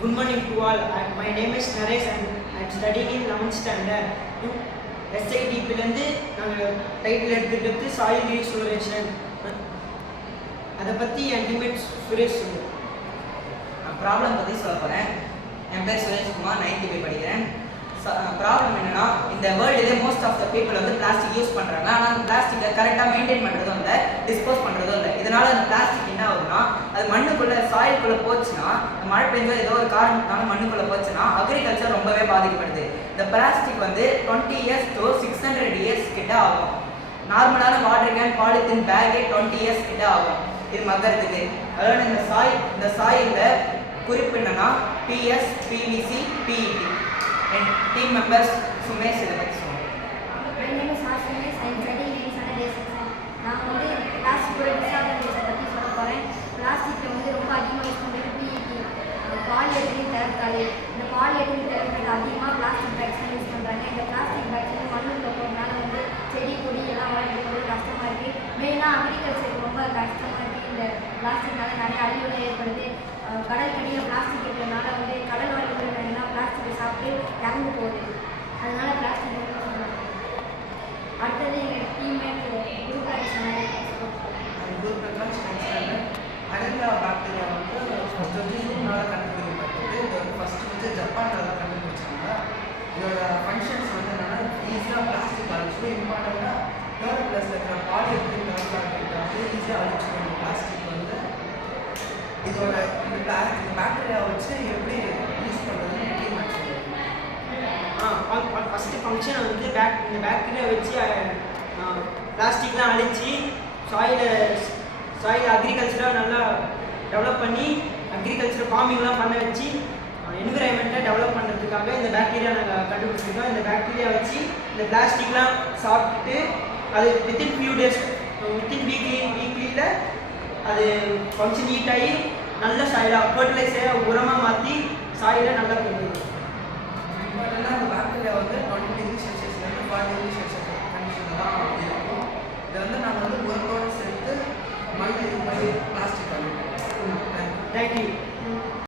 Good morning to all. My name is Naresh and I'm studying in 11th standard. SIDP-லேருந்து நாங்கள் title எடுத்துக்கிட்டு soil restoration அதை பற்றி என் teammate Suresh சொல்லுவோம். நான் ப்ராப்ளம் பற்றி சொல்ல போகிறேன். என் பேர் சுரேஷ்குமார், 9th போய் படிக்கிறேன். ப்ராப்ளம் என்னென்னா, இந்த வேர்ல்டுலேயே மோஸ்ட் ஆஃப் த பீப்புள் வந்து பிளாஸ்டிக் யூஸ் பண்ணுறாங்க. ஆனால் அந்த பிளாஸ்டிக்கை கரெக்டாக மெயின்டைன் பண்ணுறதும் இல்லை, டிஸ்போஸ் பண்ணுறதும் இல்லை. இதனால் அந்த பிளாஸ்டிக் என்ன ஆகுதுன்னா, அது மண்ணுக்குள்ளே சாயிலுக்குள்ளே போச்சுன்னா, மழை பெஞ்சோ ஏதோ ஒரு காரணத்தினால மண்ணுக்குள்ளே போச்சுன்னா அக்ரிகல்ச்சர் ரொம்பவே பாதிக்கப்படுது. இந்த பிளாஸ்டிக் வந்து 20 years to 600 years கிட்ட ஆகும். நார்மலான வாட்டர் கேன் பாலித்தீன் பேக்கே 20 years கிட்ட ஆகும் இது மக்கிறதுக்கு. அதோட இந்த சாயிலில் குறிப்பு என்னன்னா PS, PVC, PET. And team members Sumesh இதை பற்றி சொல்லுவோம். My name is Sumesh. I am studying in Sunday section. நான் வந்து பிளாஸ்டிக்கோட டிஸ்அட்வான்டேஜை பற்றி சொல்ல போகிறேன். பிளாஸ்டிக்கை வந்து ரொம்ப அதிகமாக யூஸ் பண்ணுறது PET, பாலிஎத்திலீன் தயாரித்தாலே. இந்த பாலிஎத்திலீன் தயாரிக்கிறது அதிகமாக பிளாஸ்டிக் பேக்ஸ் யூஸ் பண்ணுறாங்க. இந்த பிளாஸ்டிக் பேக்ஸ் வந்து மண்ணுக்குள்ள போகிறதுனால வந்து செடி கொடி எல்லாம் வளர்கிறது ரொம்ப கஷ்டமாக இருக்குது. மெயினாக அக்ரிகல்ச்சருக்கு ரொம்ப கஷ்டமாக இருக்குது. இந்த பிளாஸ்டிக்னால நிறைய அழிவுகள் ஏற்படுது. கடல் கடியில் பிளாஸ்டிக் இருக்கிறதுனால வந்து கடல் வாழ்க்கையில் எல்லாம் பிளாஸ்டிக்கை சாப்பிட்டு இறந்து போகுது. அதனால பிளாஸ்டிக் அடுத்தது எங்கள் டீம்மேட் குருபிரகாஷ் அடெல்லா பாக்டீரியா வந்து ஜூனால் கண்டுபிடிக்கப்பட்டது. இது வந்து ஃபஸ்ட்டு வந்து ஜப்பானில் தான் கண்டுபிடிச்சாங்க. இதோட ஃபங்க்ஷன்ஸ் வந்து என்னென்னா ஈஸியாக பிளாஸ்டிக் அழிச்சு, இம்பார்ட்டண்ட்டாக தேர்ட் ப்ளஸில் இருக்கிற பாலிஎத்திலீன் தயாரிக்கிட்ட வந்து ஈஸியாக அழிச்சிடும். பேக்டீரியா வந்து இதோட இந்த பாக்டீரியா வச்சு எப்படி யூஸ் பண்ணுறதுன்னு டீம்மேட் ஃபஸ்ட்டு ஃபங்க்ஷன் வந்து இந்த பாக்டீரியா வச்சு பிளாஸ்டிக்லாம் அழிச்சு சாயில் அக்ரிகல்ச்சராக நல்லா டெவலப் பண்ணி அக்ரிகல்ச்சர் ஃபார்மிங்லாம் பண்ண வச்சு என்விரான்மெண்ட்டை டெவலப் பண்ணுறதுக்காக இந்த பாக்டீரியா நாங்கள் கண்டுபிடிச்சிருக்கோம். இந்த பாக்டீரியா வச்சு இந்த பிளாஸ்டிக்லாம் சாப்பிட்டுட்டு அது வித்தின் ஃபியூ டேஸ் வீக்லியில் அது ஃபங்க்ஷன் ஹீட் ஆகி நல்ல சாயிலாக ஃபர்டிலைசராக உரமாக மாற்றி சாயிலை நல்லா கொண்டு இம்பார்ட்டண்ட்டாக அந்த பாக்டீரியா வந்து 20 டிகிரி செல்சியஸ்லேருந்து 40 டிகிரி செல்சியஸ் கண்டிஷனில் தான் இருக்கும். இதை வந்து நாங்கள் வந்து ஒர்க்கோடு சேர்த்து மண் இது பண்ணி பிளாஸ்டிக் பண்ணிடுவோம். தேங்க்யூ.